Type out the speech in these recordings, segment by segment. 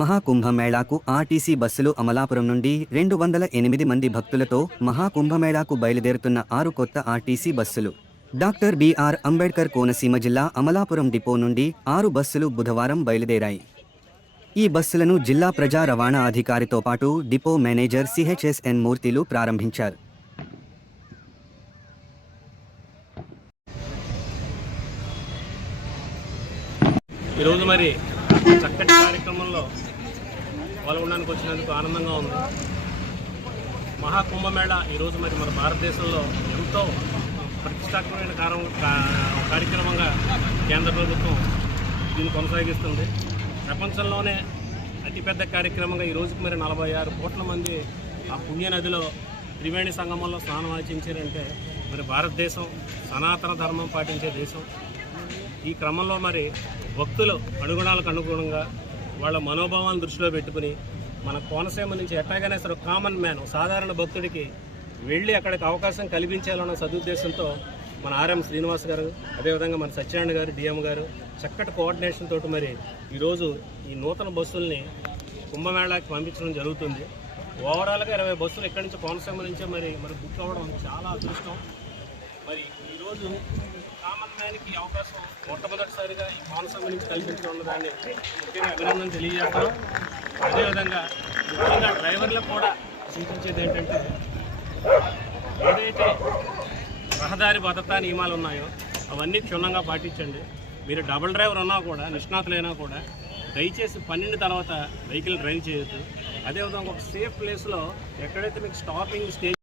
మహాకుంభమేళాకు RTC బస్సులు అమలాపురం నుండి రెండు వందల ఎనిమిది మంది భక్తులతో మహాకుంభమేళాకు బయలుదేరుతున్న ఆరు కొత్త ఆర్టీసీ బస్సులు. డాక్టర్ బిఆర్ అంబేడ్కర్ కోనసీమ జిల్లా అమలాపురం డిపో నుండి ఆరు బస్సులు బుధవారం బయలుదేరాయి. ఈ బస్సులను జిల్లా ప్రజా రవాణా అధికారితో పాటు డిపో మేనేజర్ సిహెచ్ఎస్ఎన్ మూర్తిలు ప్రారంభించారు. ఈరోజు మరి చక్కటి కార్యక్రమంలో పాల్గొనడానికి వచ్చినందుకు ఆనందంగా ఉంది. మహాకుంభమేళ ఈరోజు మరి మన భారతదేశంలో ఎంతో ప్రతిష్టాత్మకమైన కా- కార్యక్రమంగా కేంద్ర ప్రభుత్వం దీన్ని కొనసాగిస్తుంది. ప్రపంచంలోనే అతిపెద్ద కార్యక్రమంగా ఈ రోజుకి మరి నలభై ఆరు కోట్ల మంది ఆ పుణ్య నదిలో త్రివేణి సంగమంలో స్నానం ఆచరించారంటే మరి భారతదేశం సనాతన ధర్మం పాటించే దేశం. ఈ క్రమంలో మరి భక్తులు అనుగుణాలకు అనుగుణంగా వాళ్ళ మనోభావాలను దృష్టిలో పెట్టుకుని మన కోనసీమ నుంచి ఎట్లాగైనా సరే కామన్ మ్యాన్ సాధారణ భక్తుడికి వెళ్ళి అక్కడికి అవకాశం కల్పించాలన్న సదుద్దేశంతో మన ఆర్ఎం శ్రీనివాస్ గారు అదేవిధంగా మన సత్యనారాయణ గారు డిఎం గారు చక్కటి కోఆర్డినేషన్ తోటి మరి ఈరోజు ఈ నూతన బస్సుల్ని కుంభమేళాకి పంపించడం జరుగుతుంది. ఓవరాల్గా ఇరవై బస్సులు ఇక్కడి నుంచి కోనసీమ నుంచే మరి మరి బుక్ అవ్వడం చాలా అదృష్టం. మరి ఈరోజు కామన్ మ్యాన్కి అవకాశం మొట్టమొదటిసారిగా ఈ కోనసీమ నుంచి కల్పించడం దాన్ని ముఖ్యంగా అభినందన తెలియజేస్తాం అదేవిధంగా ముఖ్యంగా డ్రైవర్లకు కూడా సూచించేది ఏంటంటే ఏదైతే రహదారి భద్రతా నియమాలు ఉన్నాయో అవన్నీ క్షుణ్ణంగా పాటించండి. మీరు డబుల్ డ్రైవర్ ఉన్నా కూడా నిష్ణాతులైనా కూడా దయచేసి పన్నెండు తర్వాత వెహికల్ డ్రైవ్ చేయొద్దు. అదేవిధంగా ఒక సేఫ్ ప్లేస్లో ఎక్కడైతే మీకు స్టాపింగ్ స్టేజ్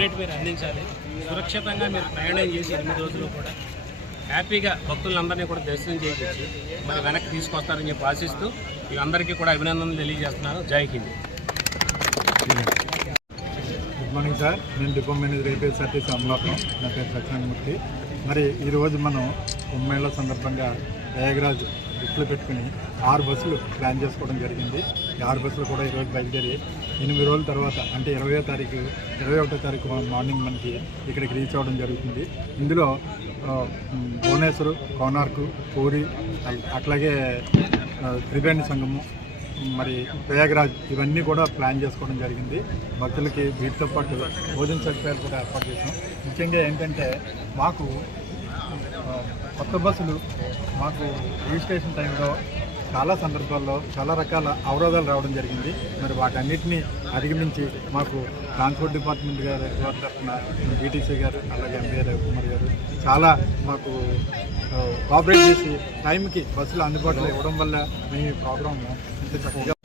అప్డేట్ మీరు అందించాలి. సురక్షితంగా మీరు ప్రయాణం చేసి ఎనిమిది రోజులు కూడా హ్యాపీగా భక్తులందరినీ కూడా దర్శనం చేయించి మరి వెనక్కి తీసుకొస్తారని చెప్పి ఆశిస్తూ మీ అందరికీ కూడా అభినందనలు తెలియజేస్తున్నాను. Jai Hind. Good morning sir నేను డిపో మేనేజర్ ఏపీఎస్ఆర్టీసీ అమలాపురం. నా పేరు సత్యనారాయణమూర్తి మరి ఈరోజు మనం ఉమ్మేళ్ళ సందర్భంగా ప్రయాగరాజ్ దృష్టిలో పెట్టుకుని ఆరు బస్సులు ప్లాన్ చేసుకోవడం జరిగింది. ఈ ఆరు బస్సులు కూడా ఈరోజు బయలుదేరి ఎనిమిది రోజుల తర్వాత అంటే ఇరవయో తారీఖు ఇరవై ఒకటో తారీఖు మార్నింగ్ మనకి ఇక్కడికి రీచ్ అవ్వడం జరుగుతుంది. ఇందులో భువనేశ్వర్ కోనార్కు పూరి అట్లాగే త్రివేణి సంఘము మరి ప్రయాగరాజ్ ఇవన్నీ కూడా ప్లాన్ చేసుకోవడం జరిగింది. భక్తులకి వీటితో పాటు భోజన సదుపాయాలు కూడా ఏర్పాటు చేసాం. ముఖ్యంగా ఏంటంటే మాకు కొత్త బస్సులు మాకు రిజిస్ట్రేషన్ టైంలో చాలా సందర్భాల్లో చాలా రకాల అవరోధాలు రావడం జరిగింది. మరి వాటన్నిటిని అధిగమించి మాకు ట్రాన్స్పోర్ట్ డిపార్ట్మెంట్ గారు వారి తరఫున బీటీసీ గారు అలాగే ఎంబీఆర్ కుమార్ గారు చాలా మాకు కోఆపరేట్ చేసి టైంకి బస్సులు అందుబాటులో ఇవ్వడం వల్ల మేము ఈ ప్రోగ్రామ్ ఇంత చక్కగా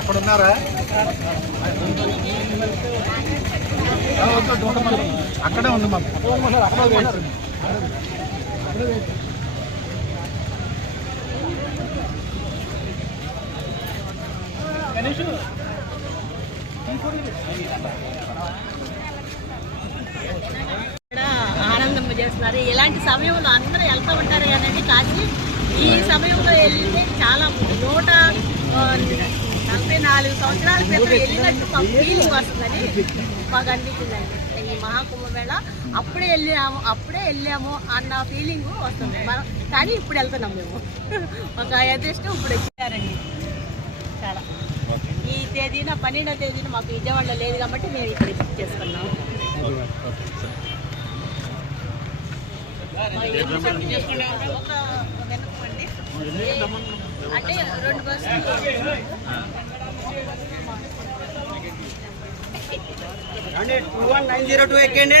అక్కడ ఉన్నారా ఆ, వద్దు, వద్దు, ఉండమను. అక్కడే ఉంది మాకు అక్కడే. కూడా ఆనందం చేస్తున్నారు. ఇలాంటి సమయంలో అందరూ వెళ్తూ ఉంటారు కదండి కాశీ ఈ సమయంలో వెళ్తే చాలా నూట నలభై నాలుగు సంవత్సరాల క్రితం వెళ్ళినట్టు ఫీలింగ్ వస్తుందని మాకు అనిపించిందండి. ఈ మహాకుంభమేళ అప్పుడే వెళ్ళాము అప్పుడే వెళ్ళాము అన్న ఫీలింగ్ వస్తుంది. మనం కానీ ఇప్పుడు వెళ్తున్నాం మేము. ఒక అదృష్టం ఇప్పుడు వచ్చారండి. చాలా. ఈ తేదీన పన్నెండో తేదీన మాకు విజయవాడలో లేదు కాబట్టి మేము ఇక్కడ షిఫ్ట్ చేసుకున్నాం. అంటే two one nine zero two ఎక్కండి.